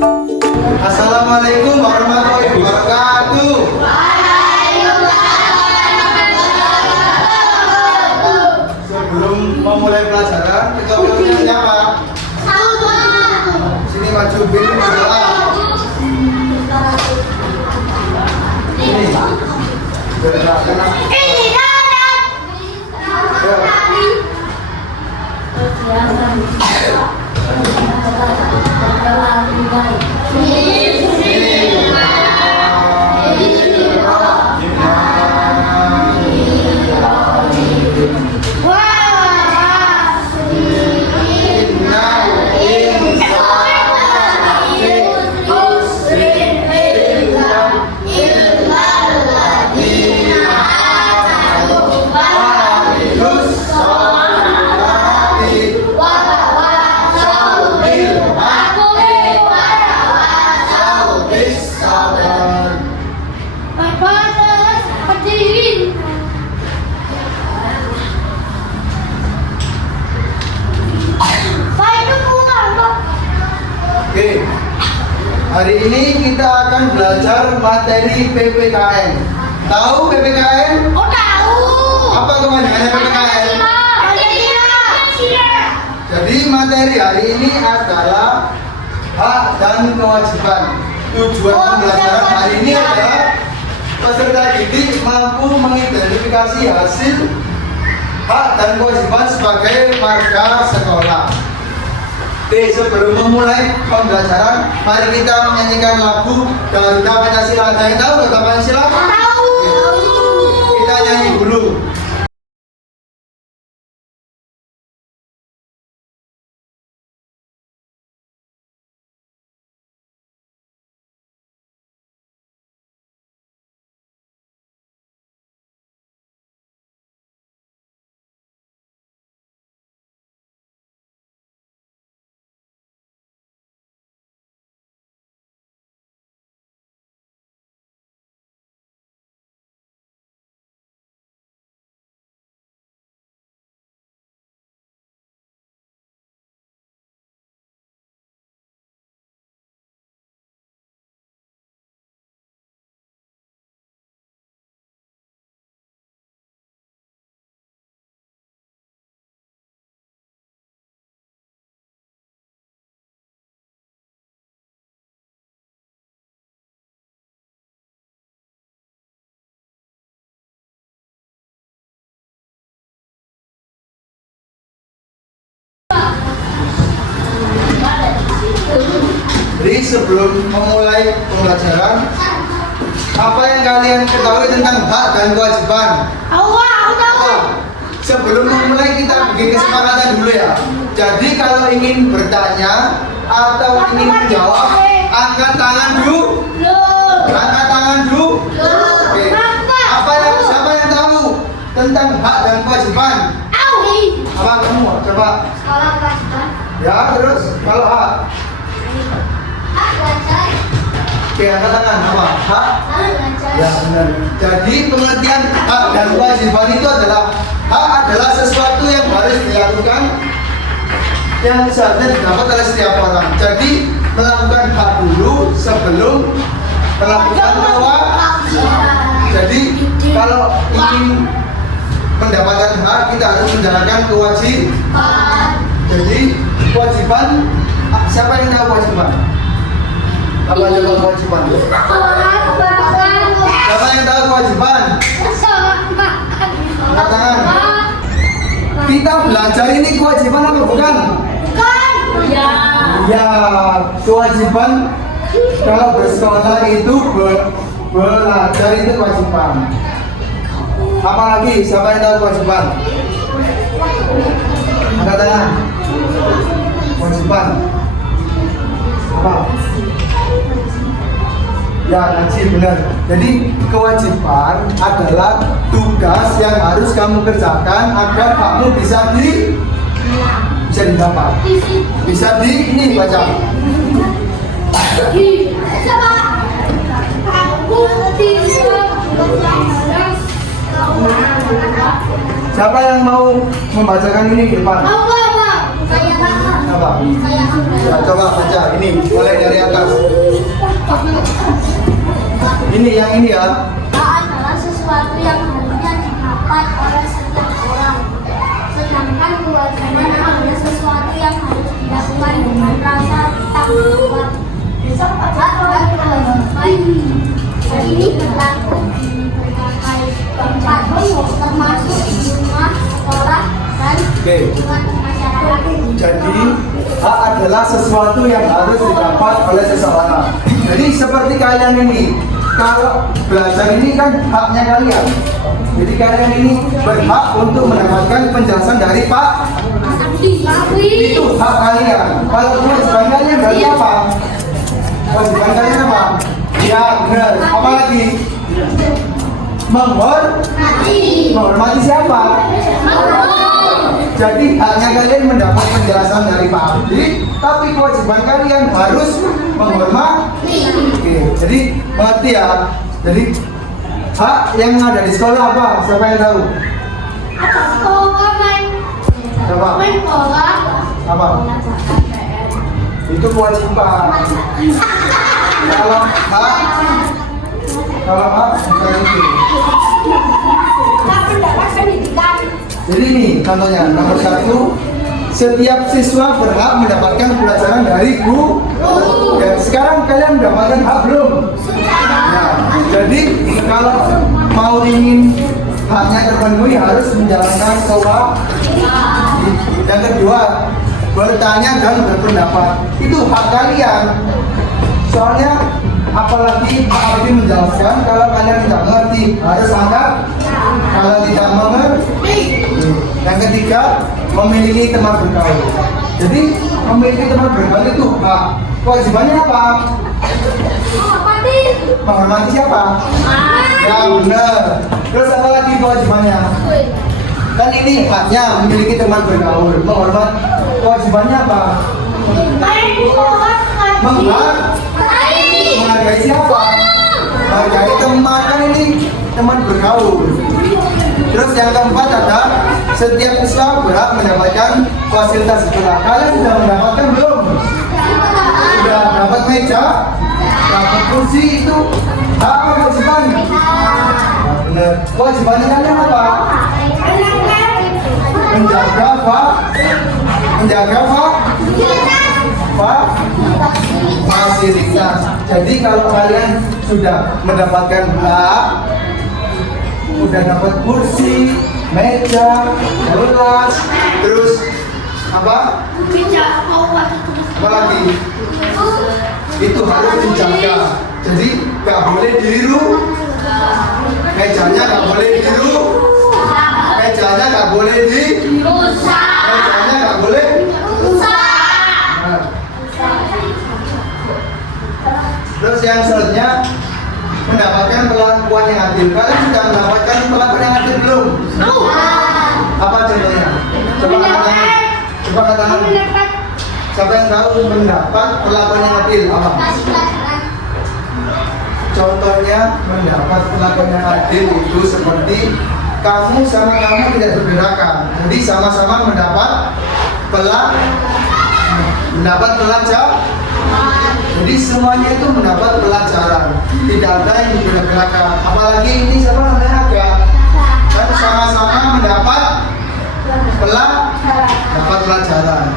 Assalamualaikum warahmatullahi wabarakatuh. Sebelum memulai pelajaran, kita pilih siapa? Sini maju, pilih berdoa. Ini berdoa. Oke, hari ini kita akan belajar materi PPKN. Tahu PPKN? Oh, tahu. Apa kepanjangannya PPKN? Jadi materi hari ini adalah hak dan kewajiban. Tujuan pembelajaran hari ini adalah peserta didik mampu mengidentifikasi hasil hak dan kewajiban sebagai warga sekolah. Oke, sebelum memulai pembelajaran, mari kita menyanyikan lagu Garuda Pancasila. Ada yang tahu Garuda Pancasila? Tahu. Kita nyanyi dulu. Jadi sebelum memulai pembelajaran, apa yang kalian ketahui tentang hak dan kewajiban? Aku tahu. Sebelum memulai kita bikin kesepakatan dulu ya. Jadi kalau ingin bertanya atau ingin menjawab, angkat tangan dulu. Angkat tangan dulu. Oke. Siapa yang tahu tentang hak dan kewajiban? Apa kamu? Coba. Ya, terus kalau hak. Oke, angkat tangan. Apa? Hak? Ya, benar. Jadi pengertian hak dan kewajiban itu adalah hak adalah sesuatu yang harus dilakukan yang seharusnya didapat oleh setiap orang. Jadi melakukan hak dulu sebelum melakukan kewajiban. Jadi kalau ingin mendapatkan hak kita harus menjalankan kewajiban. Jadi kewajiban, siapa yang tahu kewajiban? Apa coba kewajiban? Siapa yang tahu kewajiban? Angkat tangan. Kita belajar ini kewajiban apa bukan? Ya, kewajiban kalau bersekolah itu belajar itu kewajiban. Apalagi siapa yang tahu kewajiban? Angkat tangan. Kewajiban apa? Ya, ngaji benar. Jadi kewajiban adalah tugas yang harus kamu kerjakan agar kamu bisa didapat. Bisa ini baca. Siapa yang mau membacakan ini di depan? Saya Apa? Ya, coba baca ini mulai dari atas. yang ini ya. Hak adalah sesuatu yang harusnya didapat oleh setiap orang. Sedangkan kewajiban adalah sesuatu yang harus dilakukan dengan rasa tanggung jawab. Hak dan kewajiban ini berlaku di berbagai tempat, termasuk di rumah, sekolah, dan lingkungan masyarakat. Jadi hak adalah sesuatu yang harus didapat oleh seseorang. Jadi seperti kalian ini, kalau belajar ini kan haknya kalian. Jadi kalian ini berhak untuk mendapatkan penjelasan dari Pak. Itu hak kalian. Kalau kewajiban kalian berarti apa? Kewajiban kalian apa? Ya benar. Apa lagi? Menghormati siapa? Jadi haknya kalian mendapat penjelasan dari Pak Abdi, tapi kewajiban kalian harus menghormati. Oke, jadi mengerti ya. Jadi hak yang ada di sekolah apa? Siapa yang tahu? Siapa? Apa? Itu kewajiban. Kalau hak bukan itu. Jadi ini contohnya, nomor 1, setiap siswa berhak mendapatkan pelajaran dari guru. Dan sekarang kalian mendapatkan hak belum? Nah, jadi kalau mau ingin haknya terpenuhi harus menjalankan kewajiban. Yang kedua, bertanya dan berpendapat. Itu hak kalian. Soalnya apalagi Pak Abdi menjelaskan, kalau kalian tidak mengerti harus angkat. Kalau tidak mengerti. Yang ketiga, memiliki teman bergaul. Jadi memiliki teman bergaul itu hak. Kewajibannya apa? Menghormati siapa? Ya benar. Terus apa lagi kewajibannya? Kan ini haknya memiliki teman bergaul. Menghormat. Kewajibannya apa? Menghargai siapa? Menghargai teman, kan ini teman bergaul. Terus yang keempat ada setiap siswa berhak mendapatkan fasilitas sekolah. Kalian sudah mendapatkan belum? Sudah dapat meja, dapat kursi, itu hak apa kewajiban? Benar. Kewajibannya kalian apa? Menjaga fasilitas. Jadi kalau kalian sudah mendapatkan hak, udah dapat kursi, meja, gelas, terus apa? Apa lagi? Itu harus dijaga. Jadi nggak boleh ditiru. Mejanya nggak boleh ditiru. Mejanya nggak boleh Mejanya nggak boleh. Nah. Terus yang selanjutnya, mendapatkan perlakuan yang adil. Kalian sudah mendapatkan perlakuan yang adil belum? Apa contohnya? Coba katakan. Siapa yang tahu mendapat perlakuan yang adil? Apa? Contohnya mendapat perlakuan yang adil itu seperti kamu sama kamu tidak berberakan. Jadi sama-sama mendapat pelajaran. Jadi semuanya itu mendapat pelajaran. Tidak ada yang berberakan. Apalagi ini siapa namanya agak. Kan sama-sama mendapat pelajaran.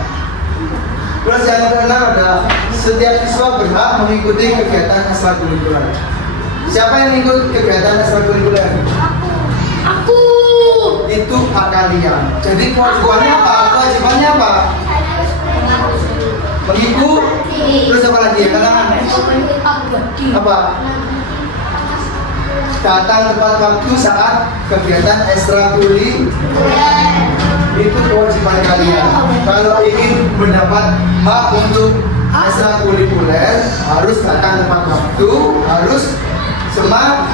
Terus yang keenam ada setiap siswa berhak mengikuti kegiatan ekstrakurikuler. Siapa yang ikut kegiatan ekstrakurikuler? Aku. Itu hak kalian. Jadi kewajibannya apa? Mengikuti. Terus apa lagi? Apa? Datang tepat waktu saat kegiatan ekstrakurikuler. Itu kewajiban kalian. Kalau ingin mendapat hak untuk ekstrakurikuler harus datang tepat waktu, harus semangat.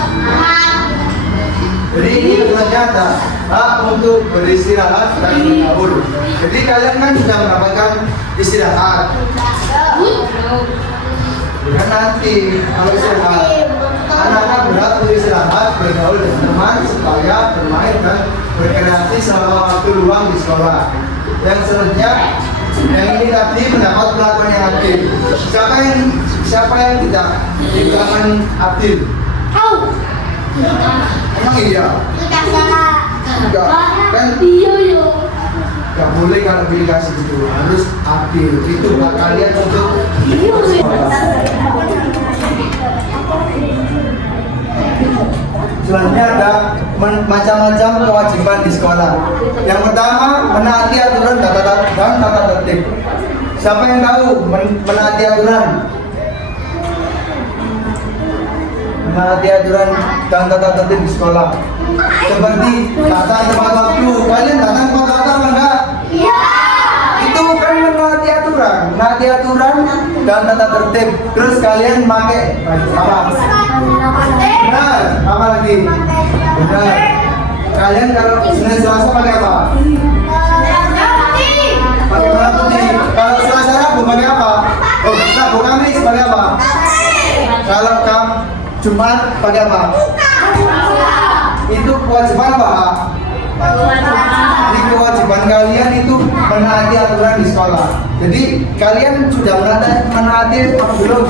Jadi ini ternyata hak untuk beristirahat dan bergaul. Jadi kalian kan sudah mendapatkan istirahat. Dan nanti kalau istirahat, anak-anak berhak untuk istirahat, bergaul dengan teman supaya bermain dan berkreasi selama waktu luang di sekolah. Yang selanjutnya, yang ini tadi mendapat perlakuan yang adil. Siapa yang tidak diberikan adil? Emang iya? Enggak, kan nggak boleh kalau dikasih gitu, harus adil. Itu hak kalian untuk selanjutnya ada macam-macam kewajiban di sekolah. Yang pertama, menaati aturan dan tata tertib. Siapa yang tahu menaati aturan? Menaati aturan dan tata tertib di sekolah. Seperti datang tepat waktu. Kalian datang tepat waktu apa enggak? Iya. Itu kan menaati aturan dan tata tertib. Terus kalian pakai apa? Benar. Apa lagi? Benar. Kalian kalau Senin Selasa pakai apa? Pakai merah putih. Kalau Selasa Rabu pakai apa? Oh, Rabu Kamis pakai apa? Kalau Jumat pakai apa? Itu kewajiban apa? Jadi kewajiban kalian itu menaati aturan di sekolah. Jadi kalian sudah menaati apa belum?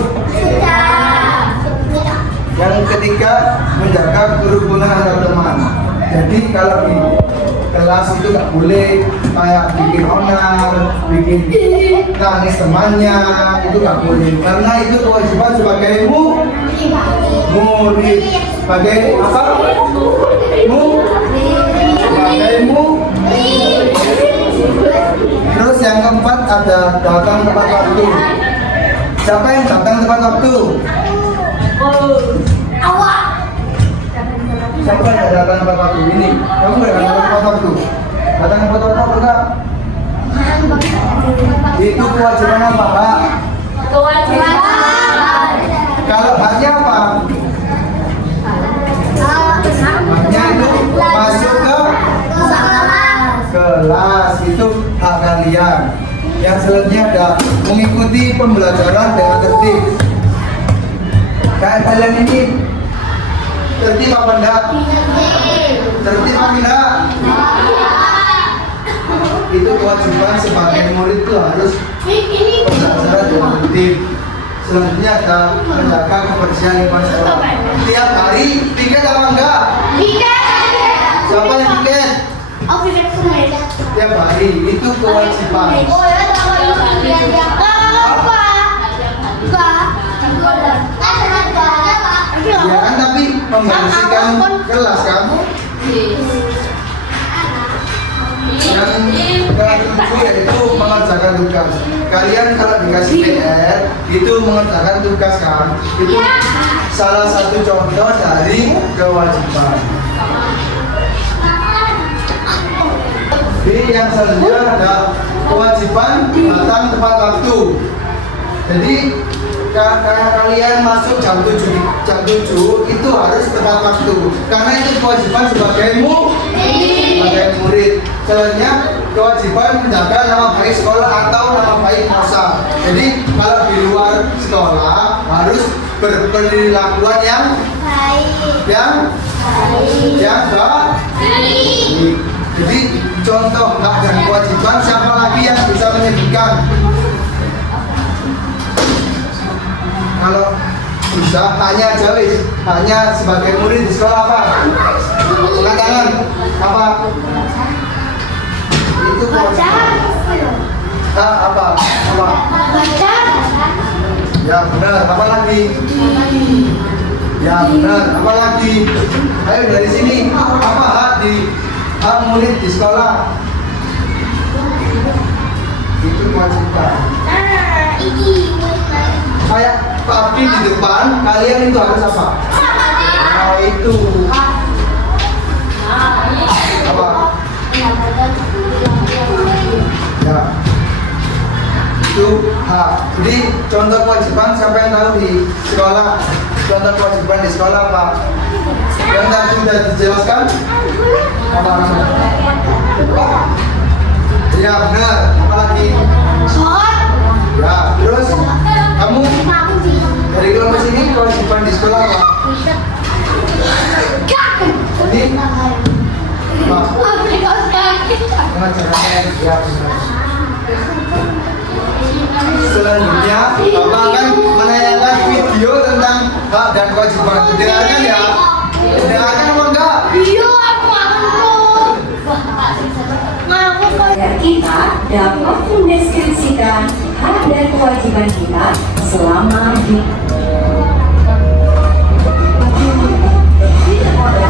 Yang ketiga, menjaga kerukunan antar teman. Jadi kalau di kelas itu nggak boleh kayak bikin onar, bikin nangis temannya, itu nggak boleh. Karena itu kewajiban sebagai murid. Sebagai apa? Terus yang keempat ada datang tepat waktu. Siapa yang datang tepat waktu? Siapa yang datang tepat waktu? Ini, kamu nggak datang tepat waktu? Datang tepat waktu enggak? Itu kewajiban apa, Pak? Kewajiban. Kalau haknya apa? Haknya itu masuk ke kelas, itu hak kalian. Yang selanjutnya ada mengikuti pembelajaran dengan tertib. Kayak kalian ini tertib apa enggak? Tertib apa enggak? Itu kewajiban sebagai murid itu harus pembelajaran dengan tertib. Selanjutnya ada menjaga kebersihan lingkungan sekolah. Tiap hari piket apa enggak? Siapa yang piket? Tiap hari itu kewajiban. Ya kan, tapi membersihkan kelas kamu. Yang kedua yaitu mengerjakan tugas. Kalian kalau dikasih PR itu mengerjakan tugas kan? Itu salah satu contoh dari kewajiban. Jadi yang selanjutnya ada kewajiban datang tepat waktu. Jadi kayak kalian masuk jam 7 itu harus tepat waktu. Karena itu kewajiban sebagai murid. Selanjutnya kewajiban menjaga nama baik sekolah atau nama baik masa. Jadi kalau di luar sekolah harus berperilakuan yang baik. Jadi contoh hak dan kewajiban, siapa lagi yang bisa menyebutkan? Kalau bisa hanya jawis, hanya sebagai murid di sekolah apa? Angkat tangan. Apa? Itu kewajiban. Apa? Ya benar. Apa lagi? Ya benar. Apa lagi? Ayo dari sini. Apa hak murid di sekolah? Itu kewajiban. Kayak Pak Abdi di depan, kalian itu harus apa? Nah itu apa? Ya, itu hak. Jadi contoh kewajiban, siapa yang tahu di sekolah? Contoh kewajiban di sekolah apa? Yang tadi sudah dijelaskan? Apa? Ya benar. Apa lagi? Ya, terus kamu dari kelompok sini kewajiban di sekolah apa? Jadi mengajarkan ya benar. Selanjutnya Bapak akan menayangkan video tentang hak dan kewajiban. Dengarkan ya. Dengarkan apa enggak? Iya, aku akan tuh. Ngaku kok. Agar kita dapat mendeskripsikan hak dan kewajiban kita selama hidup.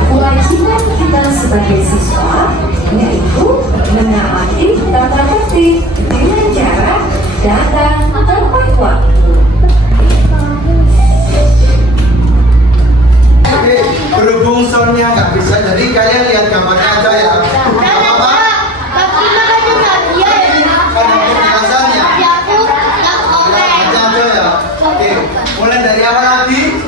Kewajiban kita sebagai siswa yaitu menaati tata tertib dengan cara datang tepat waktu. Oke, berhubung soundnya nggak bisa, jadi kalian lihat gambarnya aja ya. Apa? Ada penjelasannya. Baca aja ya. Oke, mulai dari awal lagi.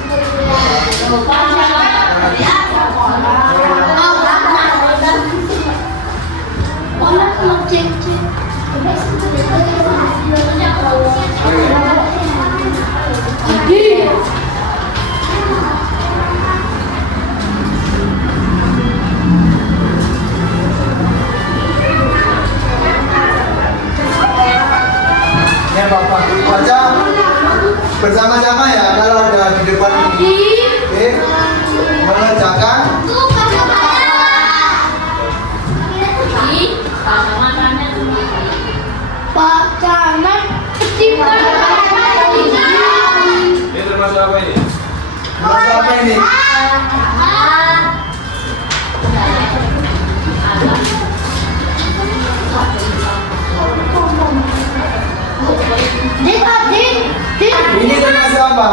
Ya Bapak, baca bersama-sama ya kalau ada di depan ini. Oke, mengerjakan. Pak Camat Ini termasuk apa ini? Masalah apa ini? Ini termasuk apa?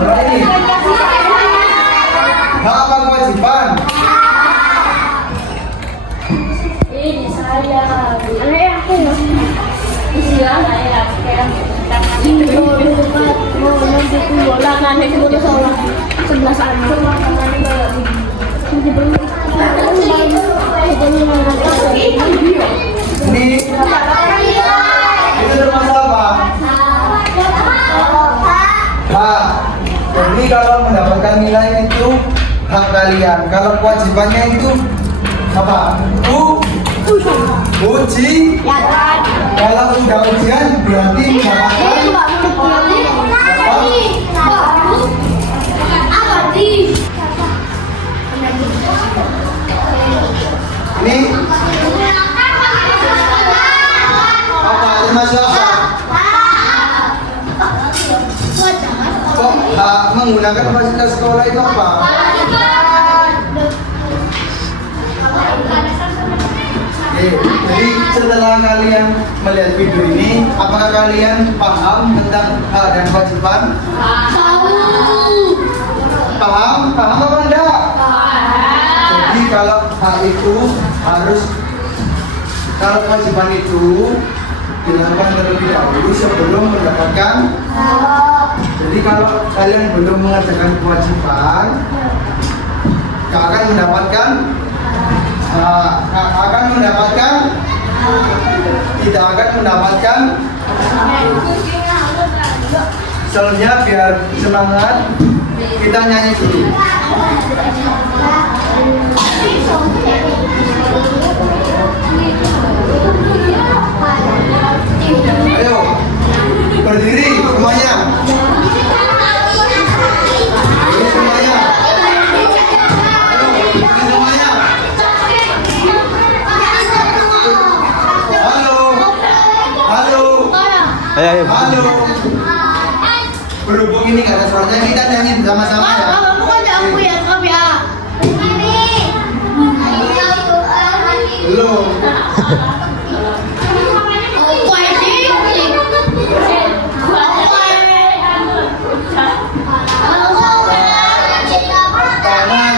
Apa ini? Hak apa kewajiban? Ini saya. Aku. Iya, saya. Ini termasuk apa? Hak. Jadi kalau mendapatkan nilai itu hak kalian. Kalau kewajibannya itu apa? Uji. Kalau sudah ujian berarti mendapatkan ini apa? Termasuk apa? Kok hak menggunakan fasilitas sekolah itu apa? Jadi setelah kalian melihat video ini, apakah kalian paham tentang hak dan kewajiban? Paham? Paham apa enggak? Jadi kalau hak itu harus, kalau kewajiban itu dilakukan terlebih dahulu sebelum mendapatkan. Jadi kalau kalian belum mengerjakan kewajiban, gak akan mendapatkan tidak akan mendapatkan. Soalnya biar semangat kita nyanyi dulu. Ayo berdiri semuanya. Berdiri semuanya. Ayo berdiri semuanya. Halo. Berhubung ini gak ada suaranya, kita nyanyi bersama-sama ya. Belum. Tangan.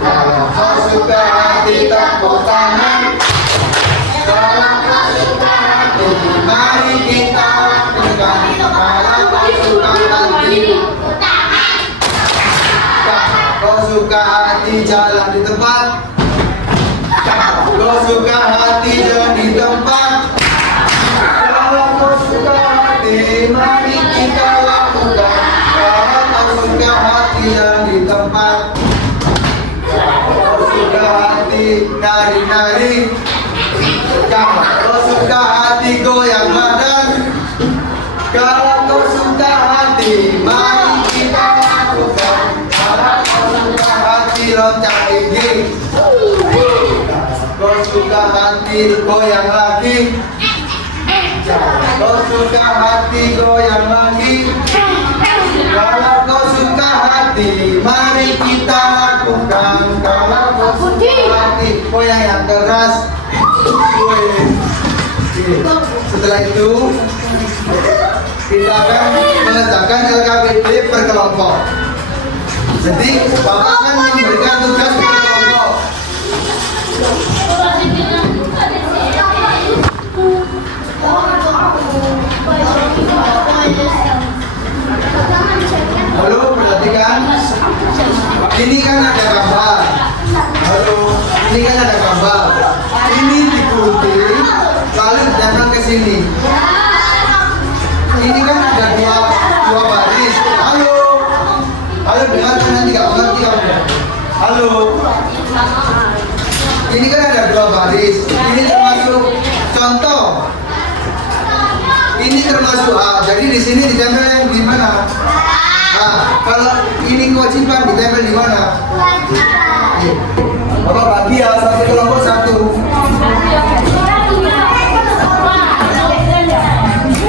Kalau kau suka hati tepuk tangan. Kalau kau suka hati, mari kita lakukan. Kalau kau suka hati, kau suka hati jalan di tempat. Kau suka hati nari-nari. Kalau kau suka hati goyang badan. Kalau kau suka hati, mari kita lakukan. Kalau kau suka hati, loncat gigi. Kau suka hati, goyang lagi. Kau suka hati, goyang lagi. Kalau kau suka hati, mari kita lakukan. Kalau kau suka hati, goyang yang keras. Setelah itu, kita akan mengerjakan LKPD per kelompok. Jadi, Bapak akan memberikan tugas per kelompok. Halo, perhatikan. Ini kan ada gambar. Halo, ini kan ada gambar. Ini digunting, lalu jangan ke sini. Ini kan ada dua baris. Halo, halo dengarkan nanti nggak mengerti kamu. Halo. Ini kan ada dua baris. Ini termasuk contoh. Ini termasuk A. Jadi di sini ditempel yang di mana? Nah, kalau ini kewajiban ditempel di mana? Bapak bagi ya satu kelompok satu.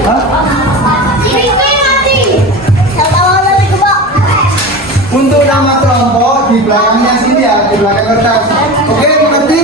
Hah? Untuk nama kelompok di belakangnya sini ya, di belakang kertas. Oke, mengerti?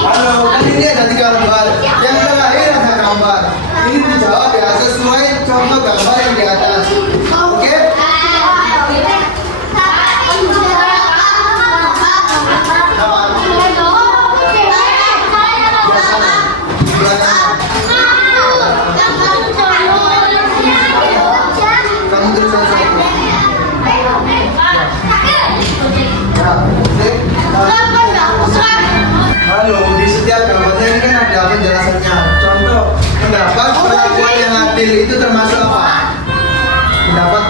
Halo, kan ini ada 3 lembar. Yang terakhir ada gambar. Ini dijawab ya sesuai contoh gambar yang di atas. Oke? Kamu terus saja. Halo, di setiap gambarnya ini kan ada penjelasannya. Contoh, pendapat perlakuan yang adil itu termasuk apa? Pendapat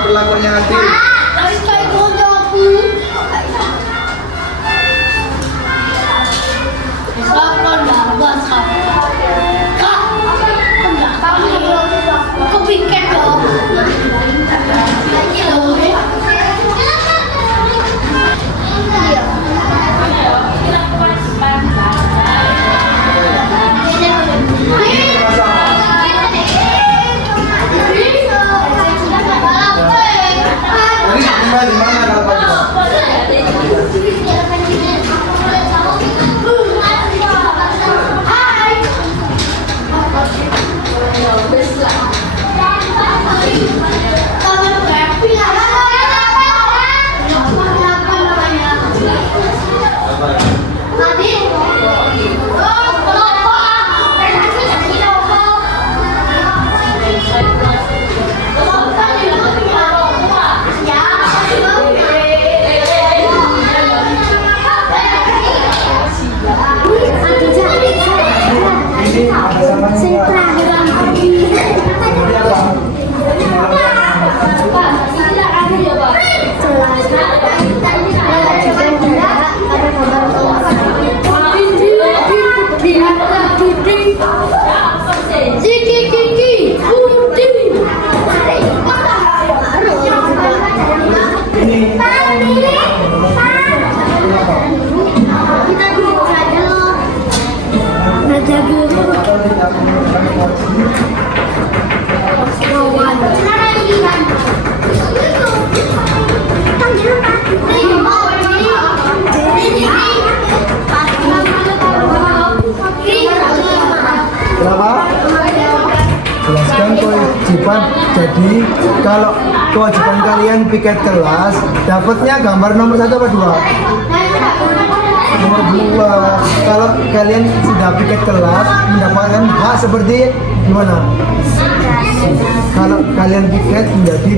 jelaskan kewajiban. Jadi kalau kewajiban kalian piket kelas, dapatnya gambar nomor 1 apa 2? Nomor 2. Kalau kalian sudah piket kelas, mendapatkan hak seperti gimana? Kalau kalian piket menjadi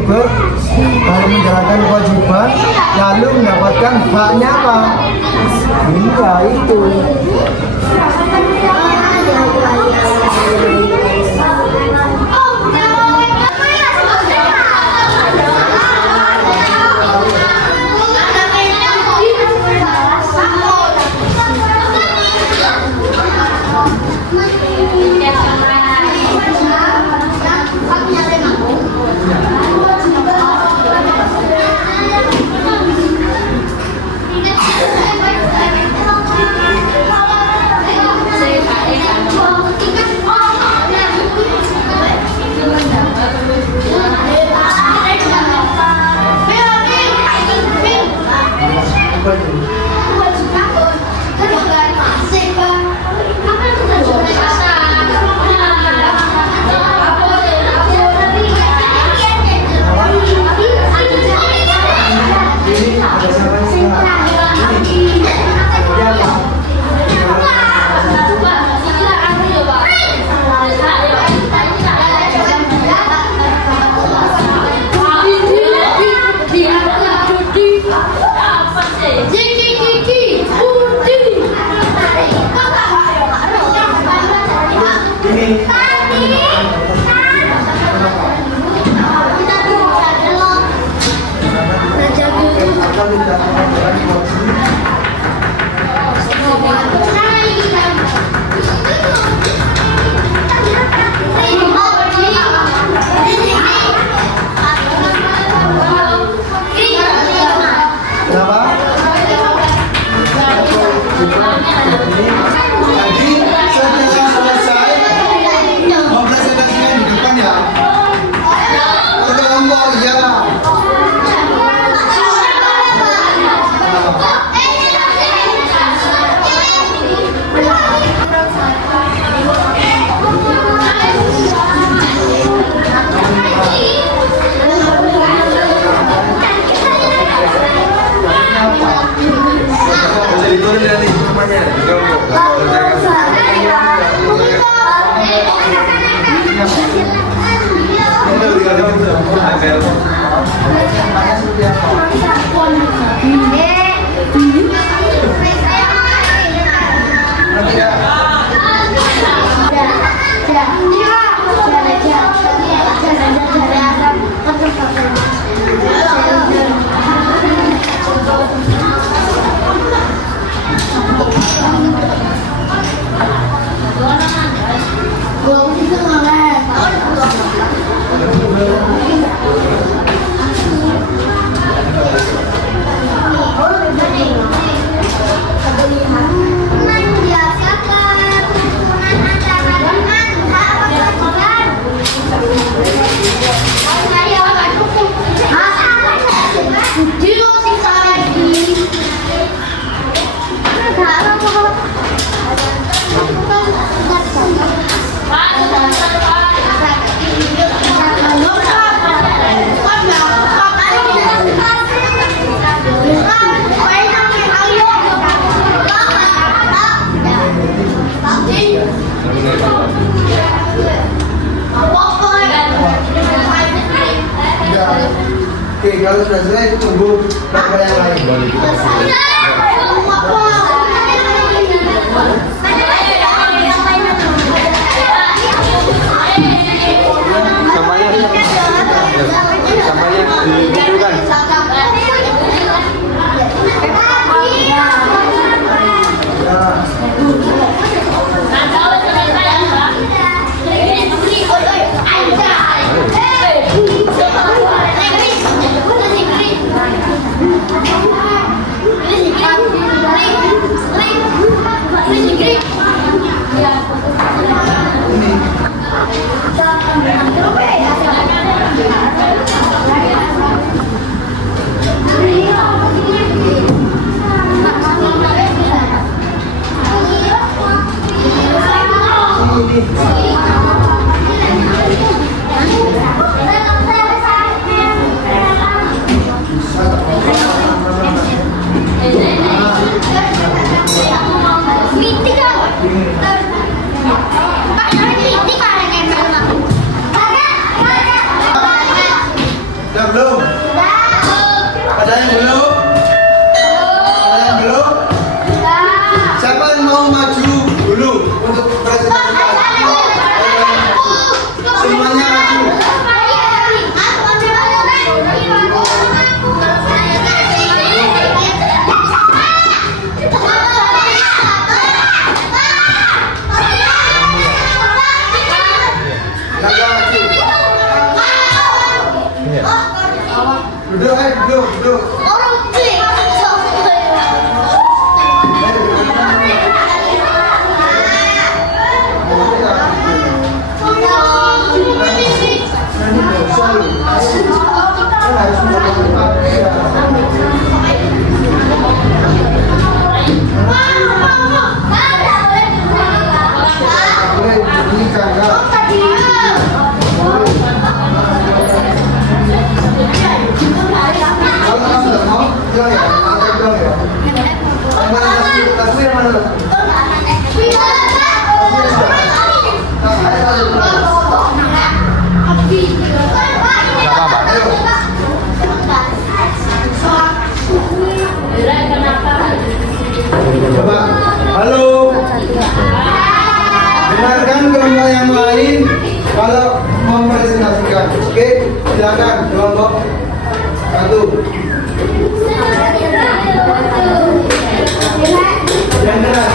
kalau menjalankan kewajiban, lalu mendapatkan haknya apa? Iya itu. Oke, kalau sudah selesai tunggu bapak yang lain. Green. Iya. Duduk, duduk, duduk. Coba, halo. Dengarkan kelompok yang lain kalau mau presentasikan. Oke, silakan kelompok satu. Yang deras,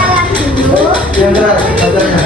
yang deras, bacanya.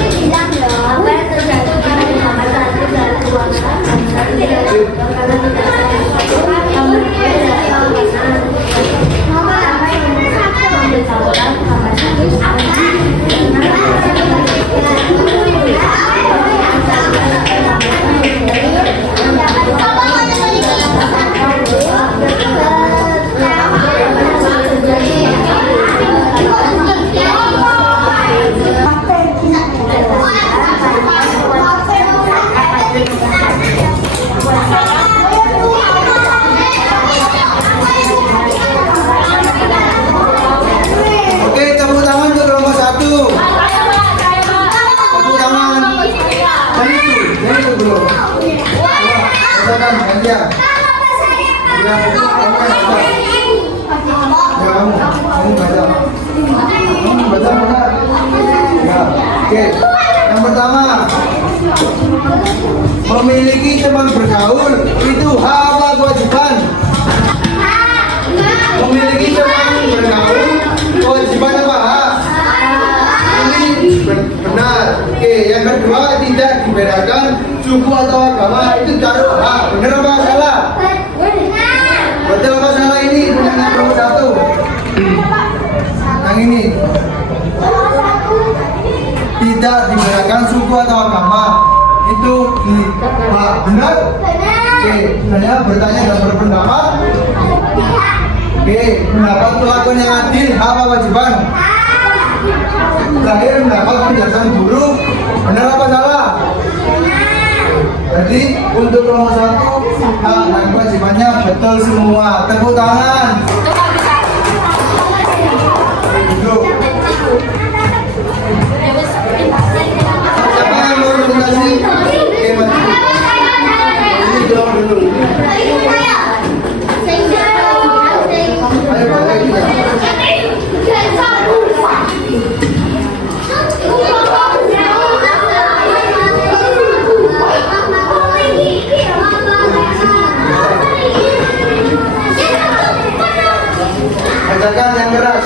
Oke, tepuk tangan untuk kelompok satu. Tepuk tangan. Yang itu belum. Katakan hadiah. Ya, kamu baca. Kamu baca benar. Ya, oke. Yang pertama, memiliki teman bergaul itu hak apa kewajiban? Memiliki teman bergaul kewajiban apa hak? Ini benar. Oke, yang kedua tidak dibedakan suku atau agama itu taruh hak. Benar apa salah? Betul apa salah ini? Dengan nomor satu. Yang ini tidak dibedakan suku atau agama itu di hak. Benar? Oke, saya bertanya dan berpendapat. Oke, pendapat perlakuan yang adil hak apa kewajiban? Terakhir mendapat penjelasan guru. Benar apa salah? Jadi untuk nomor satu hak dan kewajibannya betul semua. Tepuk tangan. Duduk. Siapa yang mau presentasi? Oke, maju. Ini jawab dulu. Ayo balik juga. Bacakan yang keras.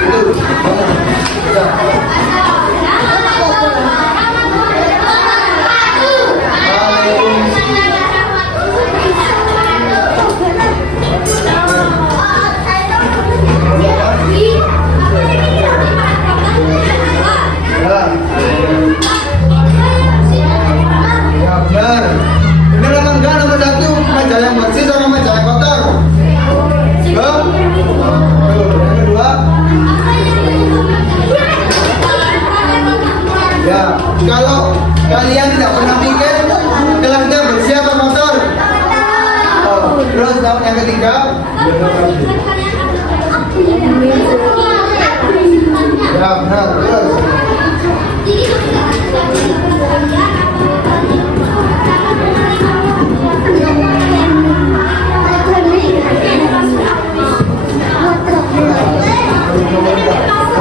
Itu. Sudah. Ya benar. Benar apa enggak nomor satu? Meja yang bersih sama meja yang kotor? Tuh. Yang kedua. Ya, kalau kalian tidak pernah pikir kelasnya bersih apa kotor? Oh, terus yang ketiga. Ya benar, terus.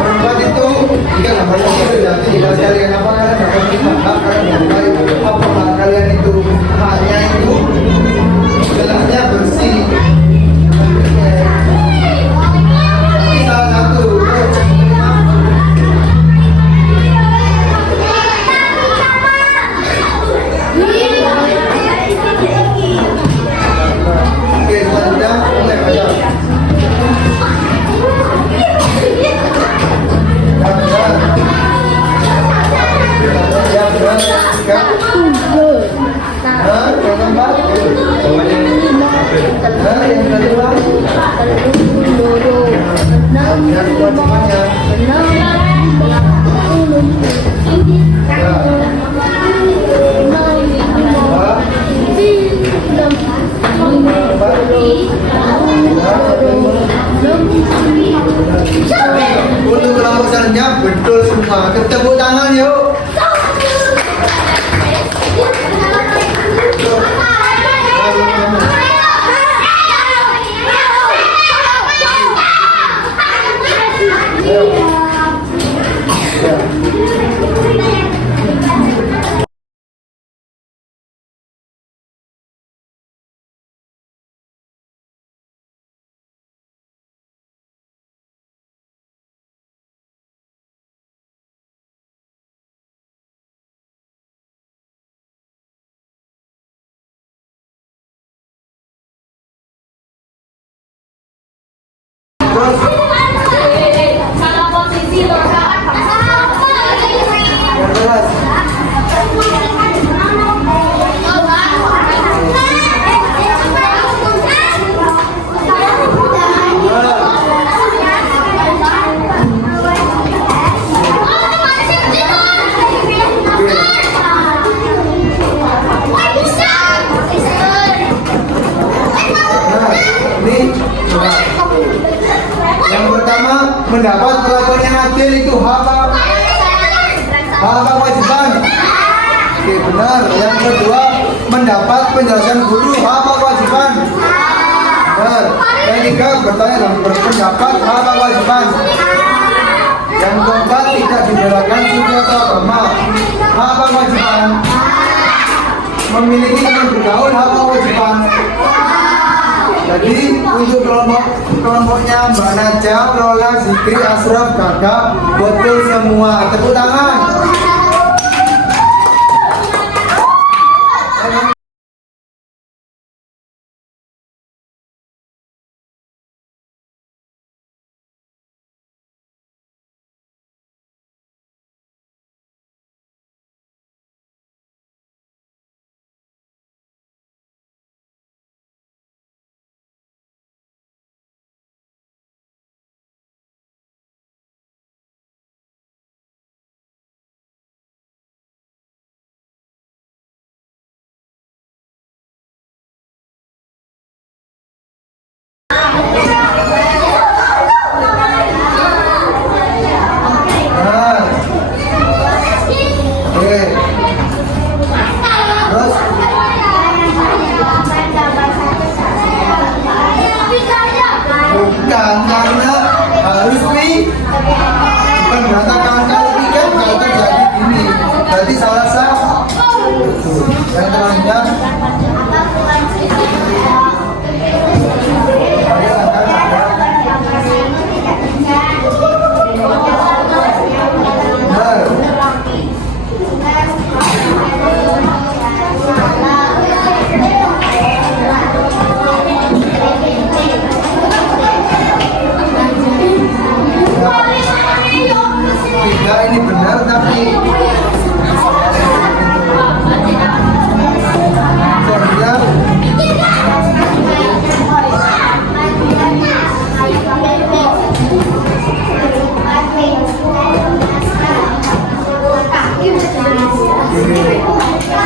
Nomor itu jika gambar itu nanti jika kalian apa kalian dapat hak kalian apa kalian yang kedua. Yang kewajibannya. Untuk kelompok selanjutnya betul semua. Tepuk tangan yuk. Terus yang keras. Nah, ini coba. Yang pertama, mendapat perlakuan yang adil itu hak kewajiban. Oke, benar. Yang kedua, mendapat penjelasan guru hak kewajiban. Benar. Yang ketiga, bertanya dan berpendapat hak kewajiban. Yang keempat, tidak dibelakang suku atau agama hak kewajiban. Memiliki teman bergaul hak kewajiban. Jadi untuk kelompoknya Mbak Najah, Lola, Zikri, Asraf, Kakak, betul semua. Tepuk tangan. Bukan, karena harus bukan mengatakan kalau kan kalau terjadi ini berarti salah satu. Yang terakhir ini benar tapi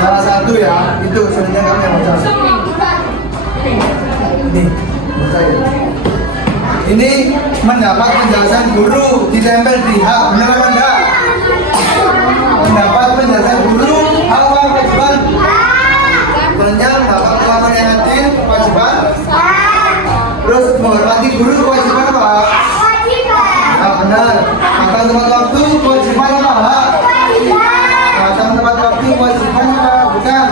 salah satu ya itu sebenarnya kami yang baca ini mendapat penjelasan guru ditempel di hak, benar apa enggak? Mendapat penjelasan guru hak kewajiban. Sebenarnya mendapat perlakuan yang adil kewajiban. Terus menghormati guru kewajiban apa? Nah, benar. Makan tepat waktu kewajiban apa? Makan tepat waktu kewajiban apa? Bukan.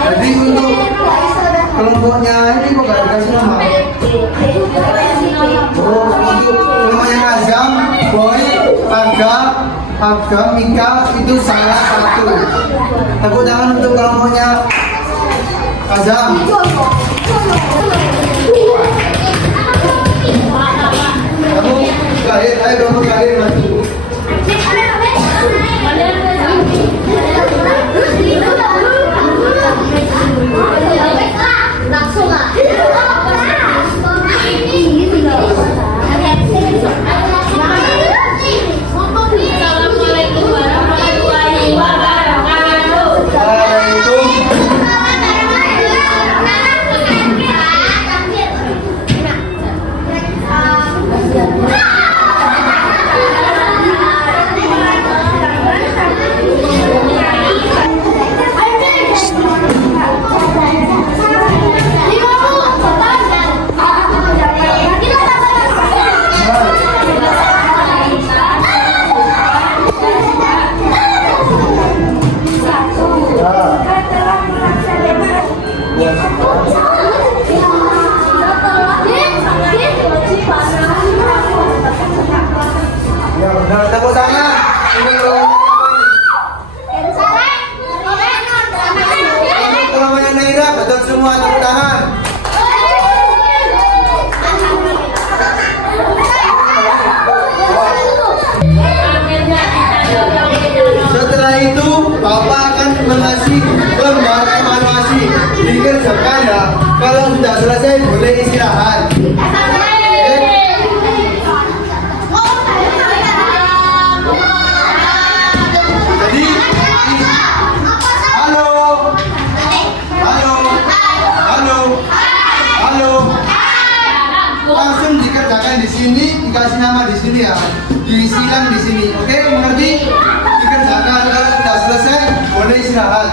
Jadi untuk kelompoknya ini kok gak dikasih nama? Oh, untuk kelompoknya Azam, Boy, Agam, Mika itu salah satu. Tepuk tangan untuk kelompoknya Azam. Kamu lahir, ayo kelompok lahir maju. Langsung semua tepuk tangan. Setelah itu, Bapak akan mengasih lembar evaluasi. Dikerjakan ya. Kalau sudah selesai, boleh istirahat. Jadi, halo, halo, halo, halo. Langsung dikerjakan di sini, dikasih nama di sini ya. Disilang di sini, oke? Mengerti? Dikerjakan kalau sudah selesai, boleh istirahat.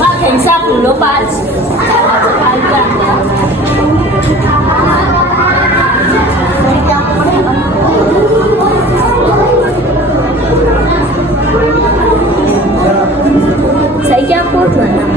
Pak, bisa dulu Pak. Saya aku 对。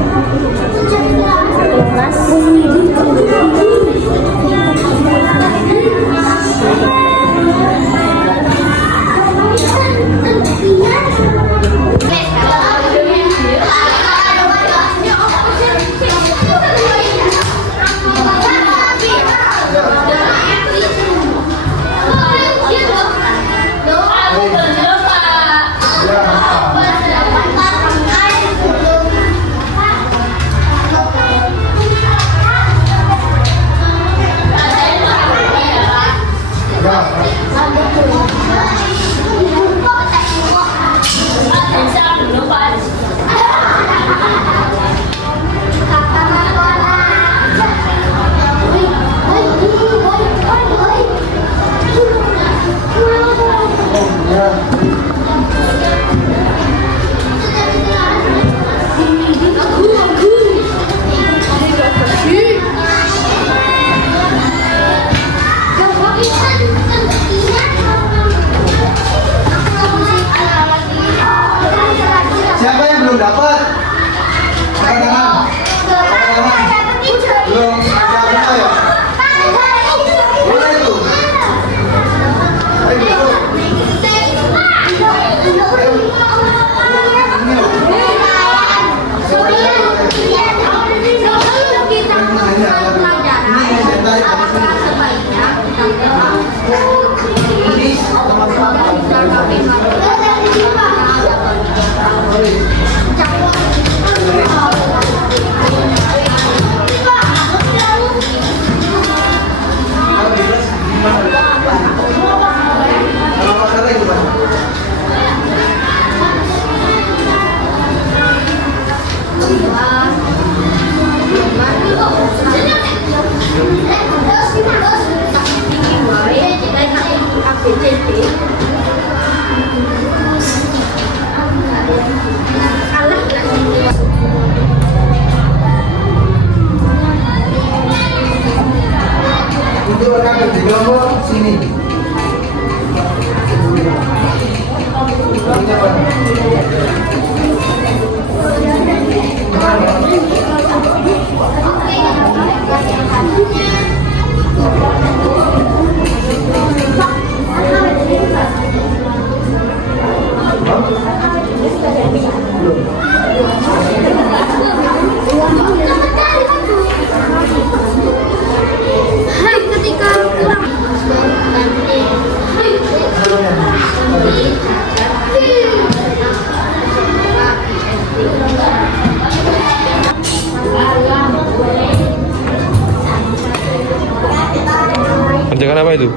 Kerjakan apa itu?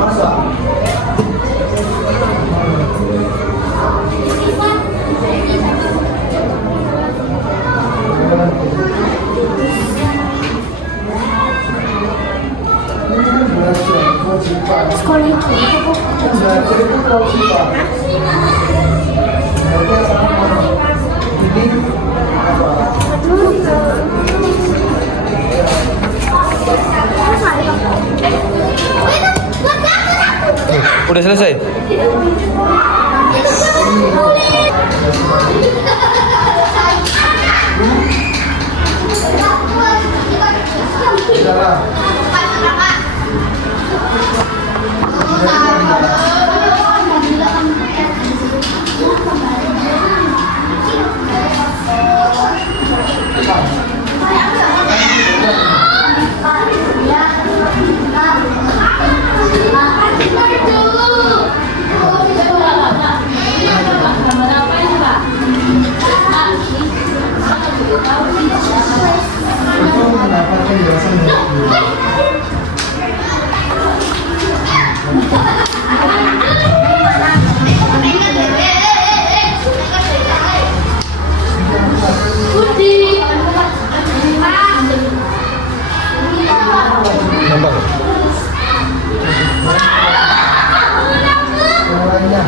Masa? Sekolah itu. Belajar itu kewajiban. Belajar sama ini apa? Udah selesai? Jalan. Itu mendapatkan penjelasan dari guru. Nambah. Semuanya.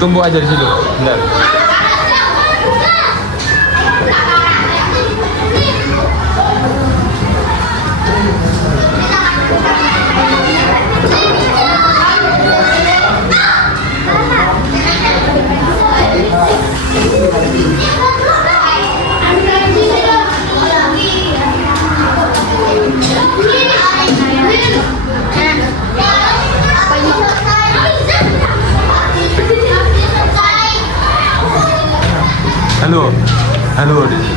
Tunggu aja di situ. Bentar. Halo. Halo.